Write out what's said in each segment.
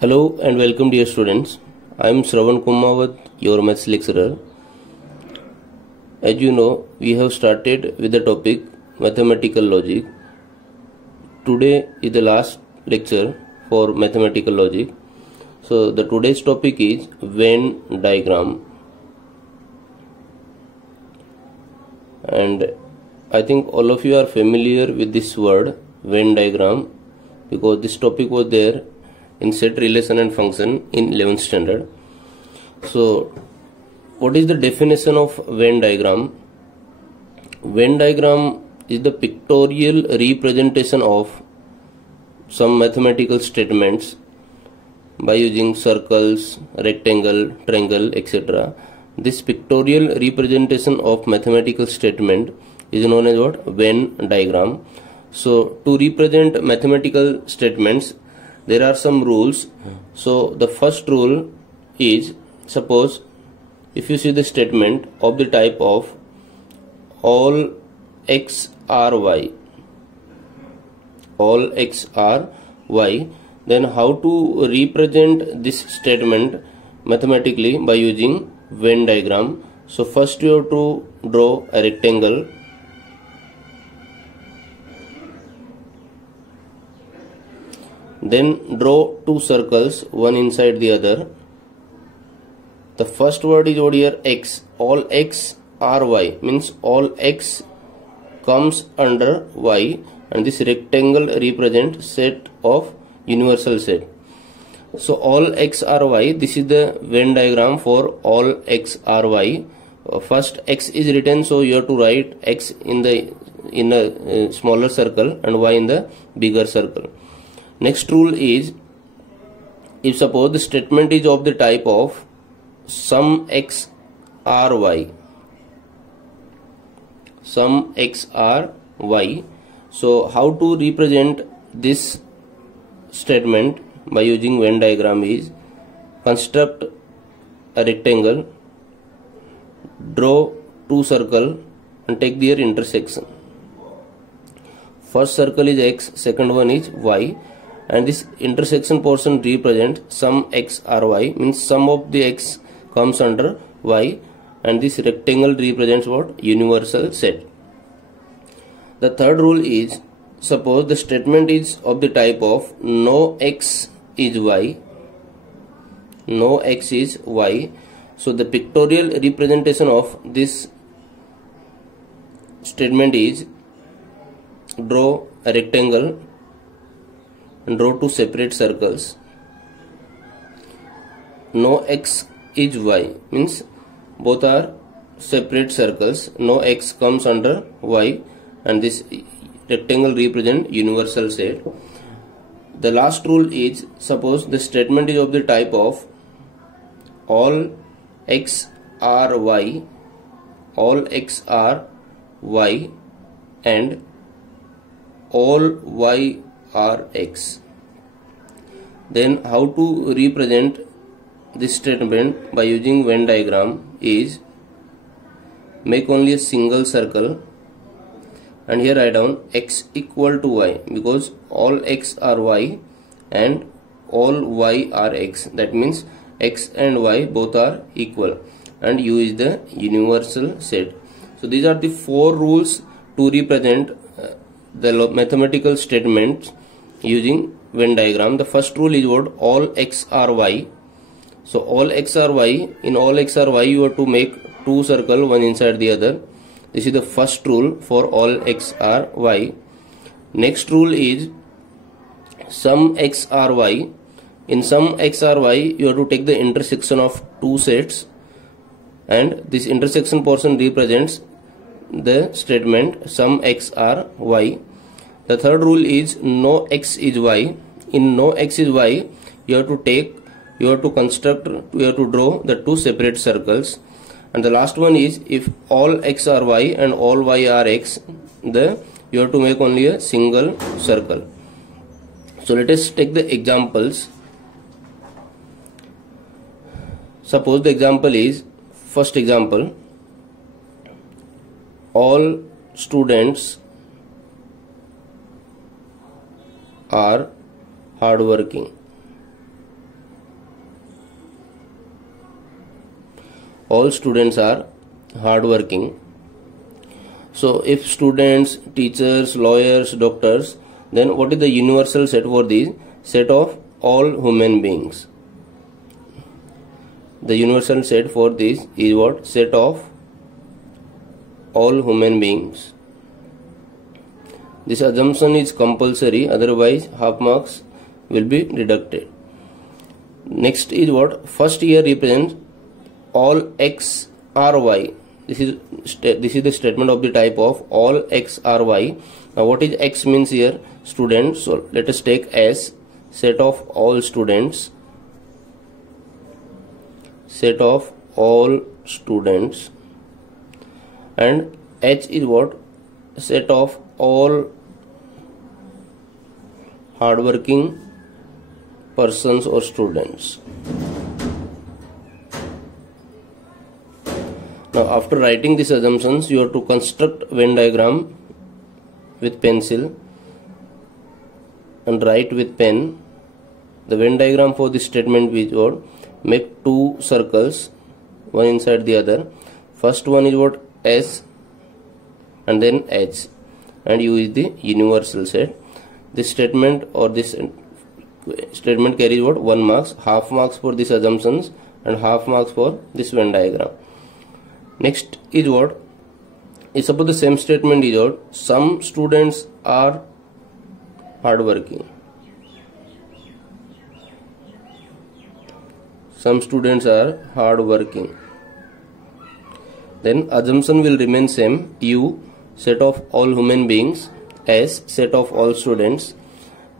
Hello and welcome dear students. I am Shravan Kumawat, your maths lecturer. As you know, we have started with the topic mathematical logic. Today is the last lecture for mathematical logic. So the today's topic is Venn diagram. And I think all of you are familiar with this word Venn diagram because this topic was there in set relation and function in 11th standard. So what is the definition of Venn diagram? Venn diagram is the pictorial representation of some mathematical statements by using circles, rectangle, triangle, etc. This pictorial representation of mathematical statement is known as what? Venn diagram. So to represent mathematical statements there are some rules. So the first rule is, suppose if you see the statement of the type of all x are y, all x are y, then how to represent this statement mathematically by using Venn diagram. So first you have to draw a rectangle. Then draw two circles, one inside the other. The first word is over here x. All x are y, means all x comes under y, and this rectangle represents set of universal set. So all x are y. This is the Venn diagram for all x are y. First x is written, so you have to write x in a smaller circle and y in the bigger circle. Next rule is, if suppose the statement is of the type of sum x are y, sum x are y, so how to represent this statement by using Venn diagram is, construct a rectangle, draw two circles and take their intersection. First circle is x, second one is y, and this intersection portion represents sum x are y, means sum of the x comes under y, and this rectangle represents what? Universal set. The third rule is, suppose the statement is of the type of no x is y, no x is y, so the pictorial representation of this statement is, draw a rectangle and draw two separate circles. No x is y, means both are separate circles. No x comes under y, and this rectangle represents universal set. The last rule is, suppose the statement is of the type of all x are y, all x are y, and all y are x. Then how to represent this statement by using Venn diagram is, make only a single circle and here write down x equal to y, because all x are y and all y are x. That means x and y both are equal and u is the universal set. So these are the four rules to represent the mathematical statements using Venn diagram. The first rule is what? All x are y. So all x are y. In all x are y you have to make two circles, one inside the other. This is the first rule for all x are y. Next rule is sum x are y. In sum x are y you have to take the intersection of two sets, and this intersection portion represents the statement sum x are y. The third rule is no x is y. In no x is y you have to draw the two separate circles. And the last one is, if all x are y and all y are x, you have to make only a single circle. So let us take the examples. Suppose the example is, first example, all students are hardworking. all students are hardworking. So if students, teachers, lawyers, doctors, then what is the universal set for these? Set of all human beings. The universal set for this is what? Set of all human beings. This assumption is compulsory, otherwise half marks will be deducted. Next is what? First year represents all x or y. This is the statement of the type of all x or y. Now what is x means here? Students. So let us take S, set of all students. Set of all students. And H is what? Set of all hardworking persons or students. Now after writing these assumptions, you have to construct Venn diagram with pencil and write with pen. The Venn diagram for this statement is what? Make two circles, one inside the other. First one is what? S and then H, and U is the universal set. This statement or this statement carries what? 1 marks, half marks for these assumptions and half marks for this Venn diagram. Next is what? Is suppose the same statement is what? Some students are hardworking. Some students are hardworking. Then assumption will remain same. U, set of all human beings. S, set of all students.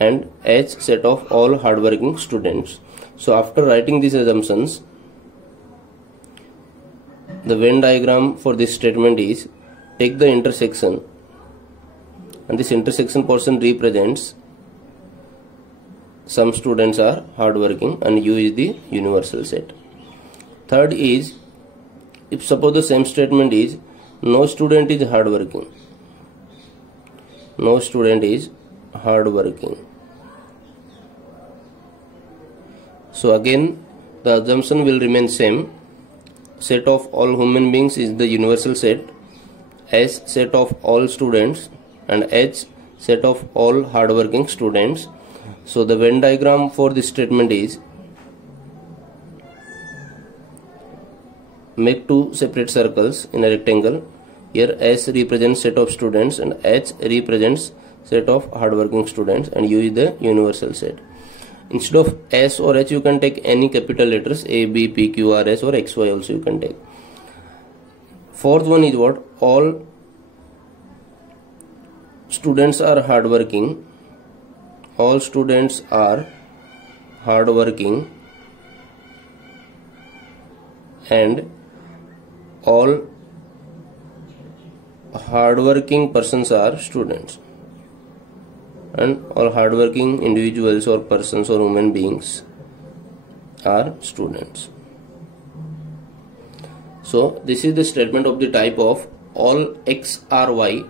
And H, set of all hardworking students. So after writing these assumptions, the Venn diagram for this statement is, take the intersection, and this intersection portion represents some students are hardworking, and U is the universal set. Third is, if suppose the same statement is, no student is hardworking. No student is hardworking. So again the assumption will remain same. Set of all human beings is the universal set. S, set of all students, and H, set of all hardworking students. So the Venn diagram for this statement is, make two separate circles in a rectangle. Here S represents set of students and H represents set of hardworking students, and U is the universal set. Instead of S or H, you can take any capital letters, A, B, P, Q, R, S, or X, Y also you can take. Fourth one is what? All students are hardworking. All students are hardworking, and all hardworking persons are students, and all hardworking individuals or persons or human beings are students. So this is the statement of the type of all x are y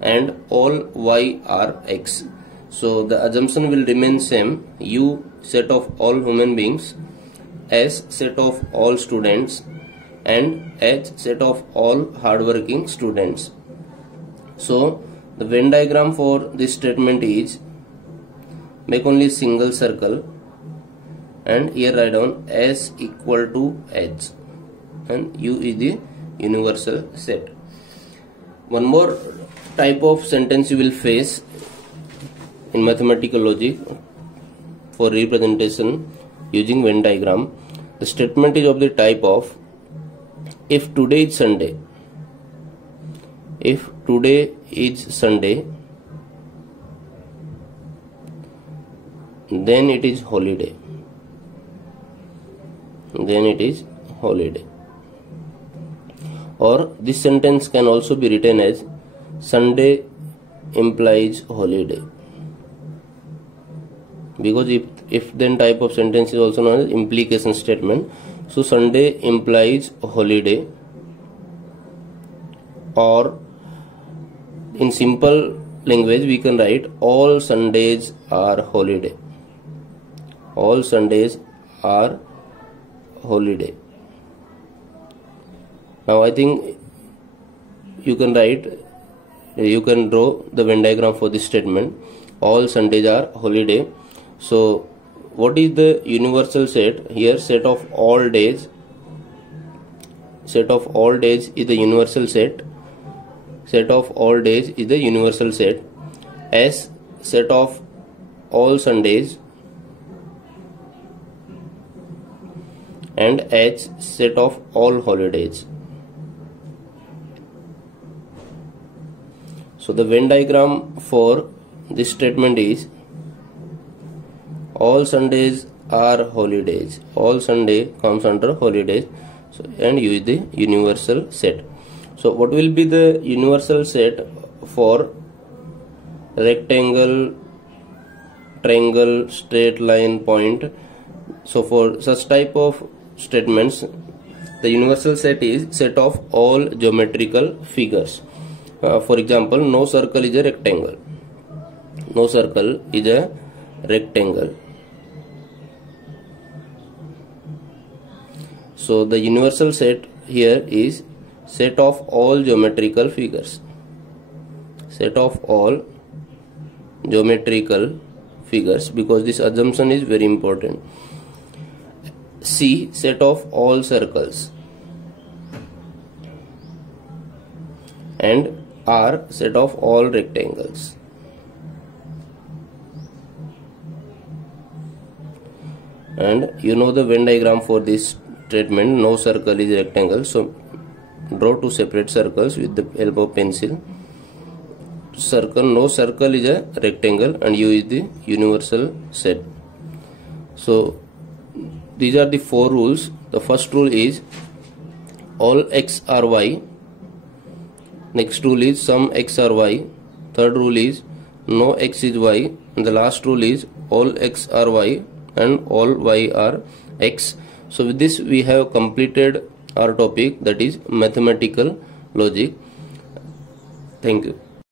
and all y are x. So the assumption will remain same. U, set of all human beings. S, set of all students, and H, set of all hardworking students. So the Venn diagram for this statement is, make only single circle, and here write down S equal to H, and U is the universal set. One more type of sentence you will face in mathematical logic for representation using Venn diagram. The statement is of the type of, if today is Sunday, if today is Sunday, then it is holiday. Then it is holiday. Or this sentence can also be written as, Sunday implies holiday. Because if then type of sentence is also known as implication statement. So Sunday implies holiday, or in simple language we can write all Sundays are holiday. All Sundays are holiday. Now I think you can draw the Venn diagram for this statement. All Sundays are holiday. So what is the universal set? Here set of all days. Set of all days is the universal set. Set of all days is the universal set. S set of all Sundays, and H set of all holidays. So the Venn diagram for this statement is all Sundays are holidays. All Sunday comes under holidays. So, and U is the universal set. So what will be the universal set for rectangle, triangle, straight line, point? So for such type of statements, the universal set is set of all geometrical figures. For example, no circle is a rectangle. No circle is a rectangle. So the universal set here is set of all geometrical figures. Set of all geometrical figures, because this assumption is very important. C set of all circles, and R set of all rectangles. And you know the Venn diagram for this statement. No circle is rectangle, so draw two separate circles with the help of pencil. Circle, no circle is a rectangle, and U is the universal set. So these are the four rules. The first rule is all x are y. Next rule is some x are y. Third rule is no x is y. And the last rule is all x are y and all y are x. So with this we have completed our topic, that is mathematical logic. Thank you.